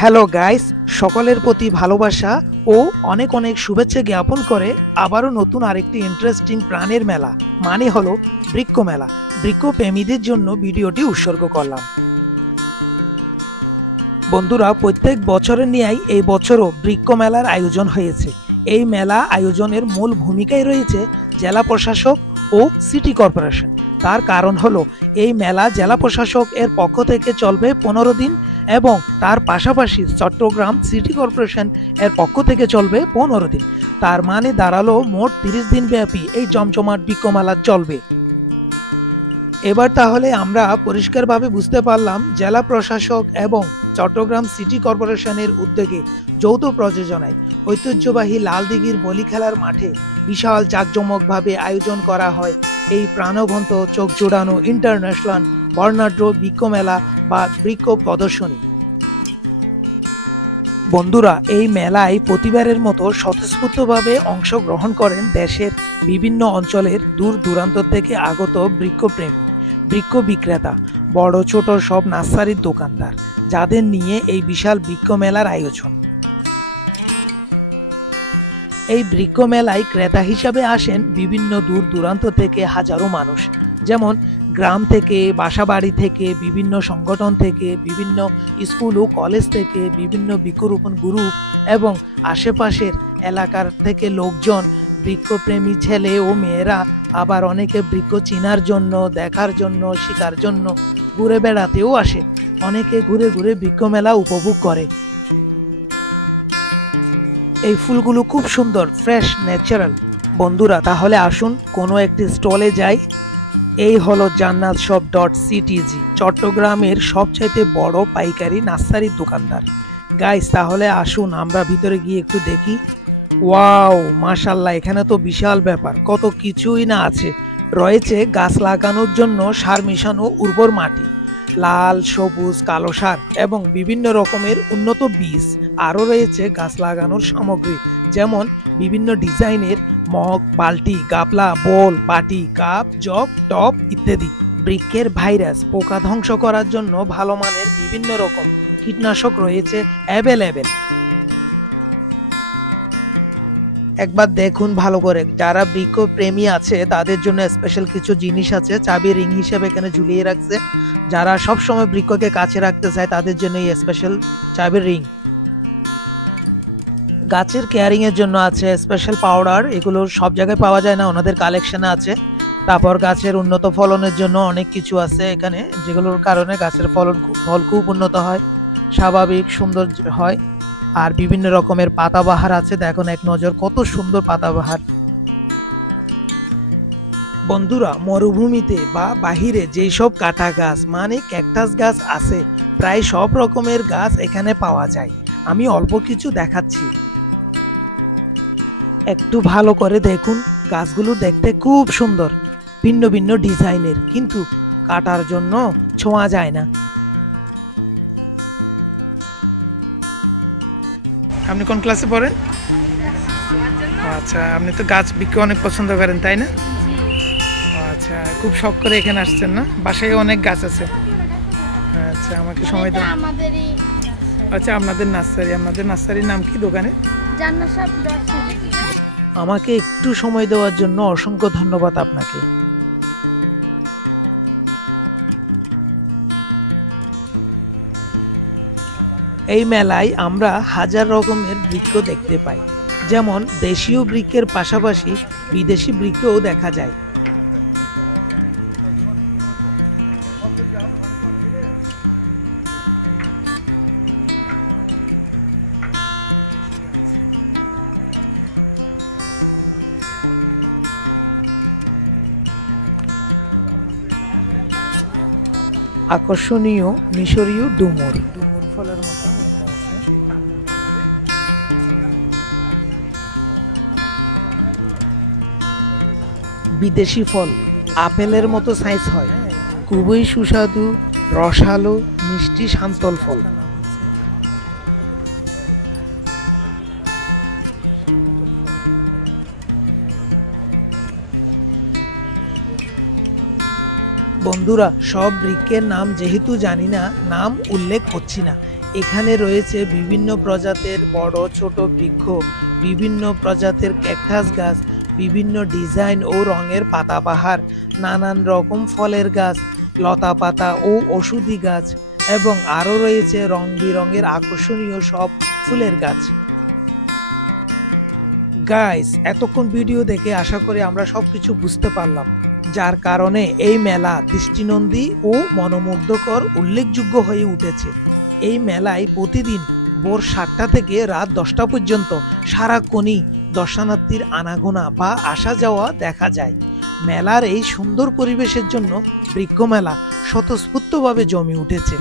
Hello guys, সকলের প্রতি ভালোবাসা ও অনেক অনেক শুভেচ্ছা জ্ঞাপন করে আবারও নতুন আরেকটি ইন্টারেস্টিং প্রাণের মেলা মানে হলো বৃক্ষ মেলা। বৃক্ষ প্রেমীদের জন্য ভিডিওটি উৎসর্গ করলাম। বন্ধুরা, প্রত্যেক বছরের ন্যায় এই বছরও বৃক্ষ মেলার আয়োজন হয়েছে। এই মেলা আয়োজনের মূল ভূমিকায় রয়েছে জেলা প্রশাসক ও সিটি কর্পোরেশন। তার কারণ হলো এই মেলা জেলা প্রশাসক এর পক্ষ থেকে চলবে 15 দিন এবং তার পাশাপাশি চট্টগ্রাম সিটি কর্পোরেশন এর পক্ষ থেকে চলবে 15 দিন। তার মানে দাঁড়ালো মোট 30 দিন ব্যাপী এই জমজমাট বৃক্ষ মেলা চলবে। এবার তাহলে আমরা পরিষ্কারভাবে বুঝতে পারলাম জেলা প্রশাসক এবং চট্টগ্রাম সিটি কর্পোরেশনের উদ্যোগে যৌথ প্রযোজনায় ঐতিহ্যবাহী লালদিঘির বলি খেলার মাঠে বিশাল জাঁকজমকভাবে আয়োজন করা হয় এই প্রাণবন্ত চোখ জোড়ানো ইন্টারন্যাশনাল বর্ণাঢ্য বৃক্ষ মেলা বা বৃক্ষ প্রদর্শনী। বন্ধুরা, এই মেলায় প্রতিবারের মতো স্বতঃস্ফূর্তভাবে অংশগ্রহণ করেন দেশের বিভিন্ন অঞ্চলের দূর দূরান্ত থেকে আগত বৃক্ষপ্রেমী, বৃক্ষ বিক্রেতা, বড় ছোট সব নার্সারির দোকানদার, যাদের নিয়ে এই বিশাল বৃক্ষ মেলার আয়োজন। এই বৃক্ষ মেলায় ক্রেতা হিসাবে আসেন বিভিন্ন দূর দূরান্ত থেকে হাজারো মানুষ, যেমন গ্রাম থেকে, বাসাবাড়ি থেকে, বিভিন্ন সংগঠন থেকে, বিভিন্ন স্কুল ও কলেজ থেকে, বিভিন্ন বৃক্ষরোপণ গ্রুপ এবং আশেপাশের এলাকার থেকে লোকজন, বৃক্ষপ্রেমী ছেলে ও মেয়েরা, আবার অনেকে বৃক্ষ চেনার জন্য, দেখার জন্য, শেখার জন্য ঘুরে বেড়াতেও আসে। অনেকে ঘুরে ঘুরে বৃক্ষ মেলা উপভোগ করে। এই ফুলগুলো খুব সুন্দর, ফ্রেশ, ন্যাচারাল। বন্ধুরা, তাহলে আসুন কোনো একটি স্টলে যাই। এই হলো জান্নাত শপ .ctg, চট্টগ্রামের সবচাইতে বড় পাইকারি নার্সারির দোকানদার। গাইস, তাহলে আসুন আমরা ভিতরে গিয়ে একটু দেখি। ওয়াও, মাশাআল্লাহ, এখানে তো বিশাল ব্যাপার, কত কিছুই না আছে। রয়েছে গাছ লাগানোর জন্য সার মিশানো উর্বর মাটি, লাল, সবুজ, কালো সার এবং বিভিন্ন রকমের উন্নত বীজ। আরও রয়েছে গাছ লাগানোর সামগ্রী, যেমন বিভিন্ন ডিজাইনের মগ, বালতি, গাপলা, বোল, বাটি, কাপ, জগ, টপ ইত্যাদি। বৃক্ষের ভাইরাস, পোকা ধ্বংস করার জন্য ভালো মানের বিভিন্ন রকম কীটনাশক রয়েছে অ্যাভেলেবেল। একবার দেখুন ভালো করে। যারা বৃক্ষ প্রেমী আছে তাদের জন্য স্পেশাল কিছু জিনিস আছে, চাবি রিং হিসেবে এখানে ঝুলিয়ে রাখছে। যারা সব সময় বৃক্ষকে কাছে রাখতে চায় তাদের জন্য এই স্পেশাল চাবির রিং। গাছের কেয়ারিং এর জন্য আছে স্পেশাল পাউডার, এগুলো সব জায়গায় পাওয়া যায় না, ওনাদের কালেকশনে আছে। তারপর গাছের উন্নত ফলনের জন্য অনেক কিছু আছে এখানে, যেগুলোর কারণে গাছের ফল খুব উন্নত হয়, স্বাভাবিক সুন্দর হয়। আর বিভিন্ন রকমের পাতাবাহার আছে, দেখুন এক নজর কত সুন্দর পাতাবাহার। বন্ধুরা, মরুভূমিতে বা বাহিরে যেই সব কাটা গাছ মানে ক্যাকটাস গাছ আছে, প্রায় সব রকমের গাছ এখানে পাওয়া যায়। আমি অল্প কিছু দেখাচ্ছি, একটু ভালো করে দেখুন। গাছগুলো দেখতে খুব সুন্দর, ভিন্ন ভিন্ন ডিজাইনের, কিন্তু কাটার জন্য ছোঁয়া যায় না। আপনি কোন ক্লাসে পড়েন? আচ্ছা, আপনি তো গাছ বৃক্ষ অনেক পছন্দ করেন, তাই না? আচ্ছা, খুব শখ করে এখানে আসছেন না? বাসায় অনেক গাছ আছে। আচ্ছা, আমাকে সময় দাও। আচ্ছা, আপনাদের নার্সারির নাম কি দোকানে? জান্নাত শপ .ctg। আমাকে একটু সময় দেওয়ার জন্য অসংখ্য ধন্যবাদ আপনাকে। এই মেলায় আমরা হাজার রকমের বৃক্ষ দেখতে পাই, যেমন দেশীয় বৃক্ষের পাশাপাশি বিদেশি বৃক্ষও দেখা যায়। আকর্ষণীয় মিশরীয় ডুমুর ফলের মতো আছে। বিদেশি ফল আপেলের মতো সাইজ হয়, খুবই সুস্বাদু, রসালো, মিষ্টি, সান্তল ফল। বন্ধুরা, সব বৃক্ষের নাম যেহেতু জানি না, নাম উল্লেখ করছি না। এখানে রয়েছে বিভিন্ন প্রজাতির বড় ছোট বৃক্ষ, বিভিন্ন প্রজাতির ক্যাকটাস গাছ, বিভিন্ন ডিজাইন ও রঙের পাতাবাহার, নানান রকম ফলের গাছ, লতা পাতা ও ওষুধি গাছ এবং আরও রয়েছে রং বেরঙের আকর্ষণীয় সব ফুলের গাছ। গাইস, এতক্ষণ ভিডিও দেখে আশা করি আমরা সবকিছু বুঝতে পারলাম, যার কারণে এই মেলা দৃষ্টিনন্দী ও মনোমুগ্ধকর উল্লেখযোগ্য হয়ে উঠেছে। এই মেলায় প্রতিদিন ভোর 7টা থেকে রাত 10টা পর্যন্ত সারাক্ষণই দর্শনার্থীর আনাগোনা বা আসা যাওয়া দেখা যায়। মেলার এই সুন্দর পরিবেশের জন্য বৃক্ষ মেলা স্বতঃস্ফূর্তভাবে জমে উঠেছে।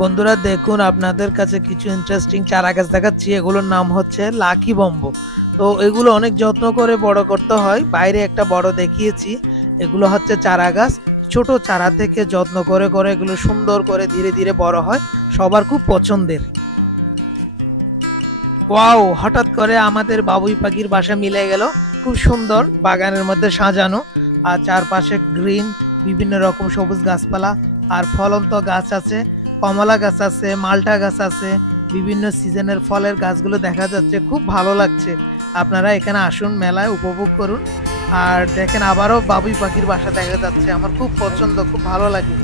বন্ধুরা দেখুন, আপনাদের কাছে কিছু ইন্টারেস্টিং চারা গাছ দেখাচ্ছি। এগুলোর নাম হচ্ছে লাকি বম্বো। তো এগুলো অনেক যত্ন করে বড় করতে হয়। বাইরে একটা বড় দেখিয়েছি। এগুলো হচ্ছে চারা গাছ। ছোট চারা থেকে যত্ন করে করে এগুলো সুন্দর করে ধীরে ধীরে বড় হয়, সবার খুব পছন্দের। ওয়াও, হঠাৎ করে আমাদের বাবুই পাখির বাসা মিলে গেল। খুব সুন্দর বাগানের মধ্যে সাজানো, আর চারপাশে গ্রিন বিভিন্ন রকম সবুজ গাছপালা আর ফলন্ত গাছ আছে, কমলা গাছ আছে, মালটা গাছ আছে, বিভিন্ন সিজনের ফলের গাছগুলো দেখা যাচ্ছে। খুব ভালো লাগছে। আপনারা এখানে আসুন, মেলায় উপভোগ করুন। আর দেখেন, আবারও বাবুই পাখির বাসা দেখা যাচ্ছে। আমার খুব পছন্দ, খুব ভালো লাগে।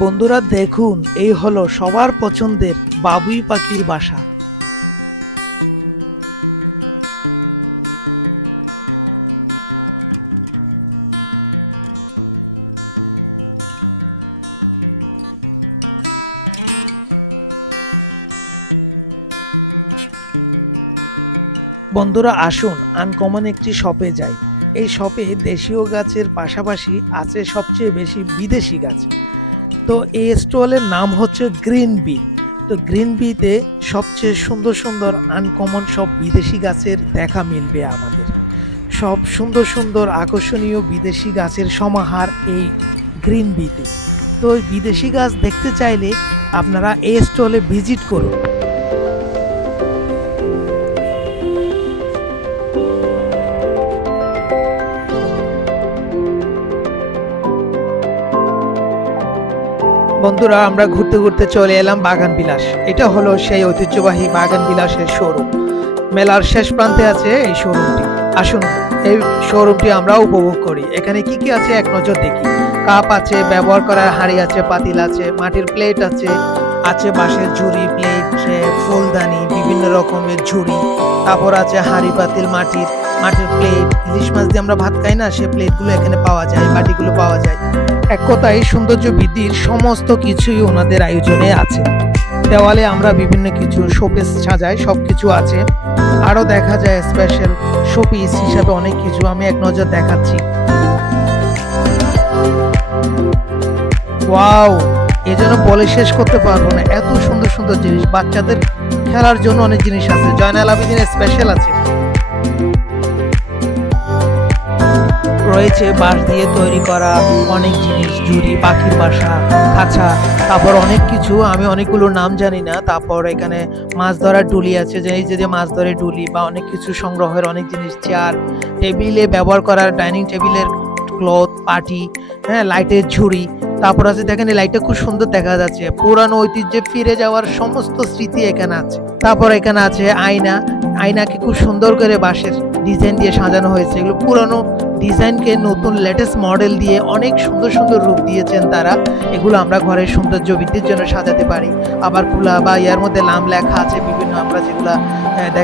বন্ধুরা দেখুন, এই হলো সবার পছন্দের বাবুই পাখির বাসা। বন্ধুরা আসুন, আনকমন একটি শপে যাই। এই শপে দেশীয় গাছের পাশাপাশি আছে সবচেয়ে বেশি বিদেশি গাছ। তো এই স্টলের নাম হচ্ছে গ্রিন বি। তো গ্রিন বিতে সবচেয়ে সুন্দর সুন্দর আনকমন সব বিদেশি গাছের দেখা মিলবে আমাদের। সব সুন্দর সুন্দর আকর্ষণীয় বিদেশি গাছের সমাহার এই গ্রিন বিতে। তো বিদেশি গাছ দেখতে চাইলে আপনারা এই স্টলে ভিজিট করুন। বন্ধুরা, আমরা ঘুরতে ঘুরতে চলে এলাম বাগান বিলাস। এটা হলো সেই ঐতিহ্যবাহী বাগান বিলাসের শোরুম। মেলার শেষ প্রান্তে আছে এই শোরুমটি। আসুন, এই শোরুমটি আমরা উপভোগ করি। এখানে কি কি আছে এক নজর দেখি। কাপ আছে, ব্যবহার করার হাঁড়ি আছে, পাতিল আছে, মাটির প্লেট আছে, আছে বাঁশের ঝুড়ি, প্লেট, ট্রে, ফুলদানি, বিভিন্ন রকমের ঝুড়ি। তারপর আছে হাঁড়ি পাতিল, মাটির প্লেট। ইলিশ মাছ দিয়ে আমরা ভাত খাই না, সে প্লেটগুলো এখানে পাওয়া যায়, বাটিগুলো পাওয়া যায়। এক কথায় সৌন্দর্য বৃদ্ধির সমস্ত কিছুই ওনাদের আয়োজনে আছে। দেওয়ালে আমরা বিভিন্ন কিছু শোপিস সাজাই, সবকিছু আছে। আরো দেখা যায় স্পেশাল শোপিস হিসাবে অনেক কিছু, আমি এক নজর দেখাচ্ছি। ওয়াও, এজন্য বলে শেষ করতে পারবো না, এত সুন্দর সুন্দর জিনিস। বাচ্চাদের খেলার জন্য অনেক জিনিস আছে। জয়নাল আবেদিনের স্পেশাল আছে। রয়েছে বাঁশ দিয়ে তৈরি করা অনেক জিনিস, ঝুড়ি, পাখির বাসা, খাঁচা, তারপর অনেক কিছু, আমি অনেকগুলো নাম জানি না। তারপর এখানে মাছ ধরার ডুলি আছে, এই যে মাছ ধরে ডুলি বা অনেক কিছু সংগ্রহের অনেক জিনিস। চেয়ার, টেবিলে ব্যবহার করার ডাইনিং টেবিলের ক্লথ, পাটি, হ্যাঁ, লাইটের ঝুড়ি। তারপর আছে দেখেন, এই লাইটটা খুব সুন্দর দেখা যাচ্ছে। পুরানো ঐতিহ্যে ফিরে যাওয়ার সমস্ত স্মৃতি এখানে আছে। তারপর এখানে আছে আয়না। আয়নাকে খুব সুন্দর করে বাঁশের ডিজাইন দিয়ে সাজানো হয়েছে। এগুলো পুরানো ডিজাইনকে নতুন লেটেস্ট মডেল দিয়ে অনেক সুন্দর সুন্দর রূপ দিয়েছেন তারা। এগুলো আমরা ঘরের সৌন্দর্য বৃদ্ধির জন্য সাজাতে পারি। আবার খোলা বা ইয়ার মধ্যে নাম লেখা আছে বিভিন্ন, আমরা যেগুলা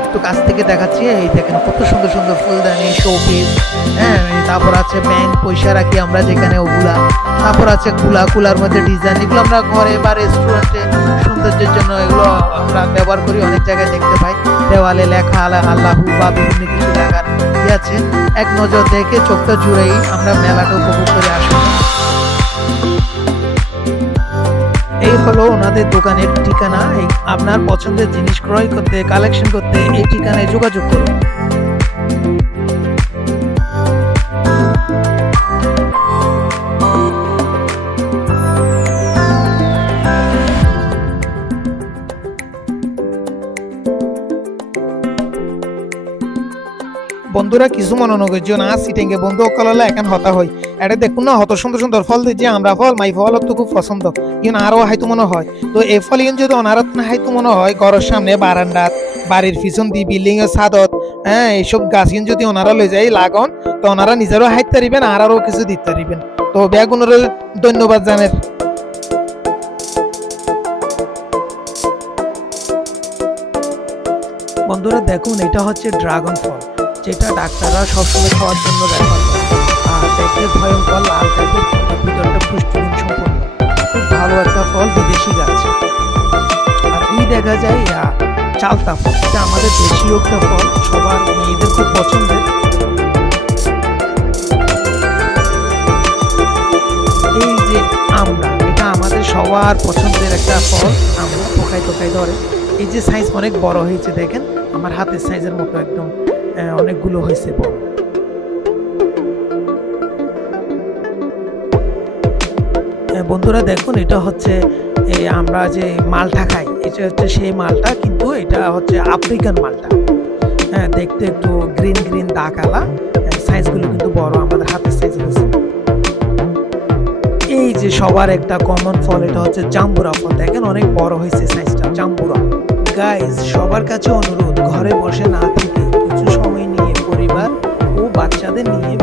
একটু কাছ থেকে দেখাচ্ছি। এই দেখেন কত সুন্দর সুন্দর ফুলদানি, শোপিস, হ্যাঁ। তারপর আছে ব্যাংক, পয়সা রাখি আমরা যেখানে, ওগুলা। তারপর আছে কুলার মধ্যে ডিজাইন। এগুলো আমরা ঘরে বা রেস্টুরেন্টে সৌন্দর্যের জন্য এগুলো আমরা ব্যবহার করি, অনেক জায়গায় দেখতে পাই। দেওয়ালে লেখা আল্লাহু বা বিভিন্ন কিছু লেখার আছে। এক নজর দেখে চোখটা জুড়েই আমরা মেলাটা উপভোগ করে আসি। এই হলো ওনাদের দোকানের ঠিকানা। আপনার পছন্দের জিনিস ক্রয় করতে, কালেকশন করতে এই ঠিকানায় যোগাযোগ করুন। বন্ধুরা কিছু মনে নগর্য না সিটেঙ্গে বন্ধু অকলালে এখন হতা হয় এটা দেখুন না হত সুন্দর সুন্দর ফল দিচ্ছে আমরা ফল মাই ফল তো খুব পছন্দ ইউন আরো হাইতো মনে হয় তো এই ফল ইউন যদি অনারত না হাইতো মনে হয় ঘরের সামনে বারান্দাত বাড়ির পিছন দি বিল্ডিং এর ছাদত হ্যাঁ এইসব গাছ ইউন যদি ওনারা লই যাই লাগন তো ওনারা নিজেরও হাইতে পারিবেন আর আরো কিছু দিতে পারিবেন তো বেগুনের ধন্যবাদ জানের। বন্ধুরা দেখুন এটা হচ্ছে ড্রাগন ফল যেটা ডাক্তাররা সবসময় খাওয়ার জন্য রেফার করে আর দেখতে ভয়ঙ্কর লাল টাইপের ভিতরটা পুষ্টিগুণ সম্পন্ন খুব ভালো একটা ফল বিদেশি গাছ। আর ওই দেখা যায় চালতা ফল এটা আমাদের দেশীয় একটা ফল সবার মেয়েদের খুব পছন্দের। এই যে আমরা এটা আমাদের সবার পছন্দের একটা ফল আমরা টোকাই টোকাই ধরে এই যে সাইজ অনেক বড় হয়েছে দেখেন আমার হাতের সাইজের মতো একদম অনেকগুলো হয়েছে বড়। বন্ধুরা দেখুন এটা হচ্ছে আমরা যে মালটা খাই এটা হচ্ছে সেই মালটা কিন্তু এটা হচ্ছে আফ্রিকান মালটা। হ্যাঁ দেখতে একটু গ্রিন গ্রিন দাগ-আলা সাইজগুলো কিন্তু বড় আমাদের হাতের সাইজের হয়েছে। এই যে সবার একটা কমন ফল এটা হচ্ছে জাম্বুরা ফল দেখেন অনেক বড় হয়েছে সাইজটা জাম্বুরা। গাইস সবার কাছে অনুরোধ ঘরে বসে না থেকে কিছু সময় নিয়ে পরিবার ও বাচ্চাদের নিয়ে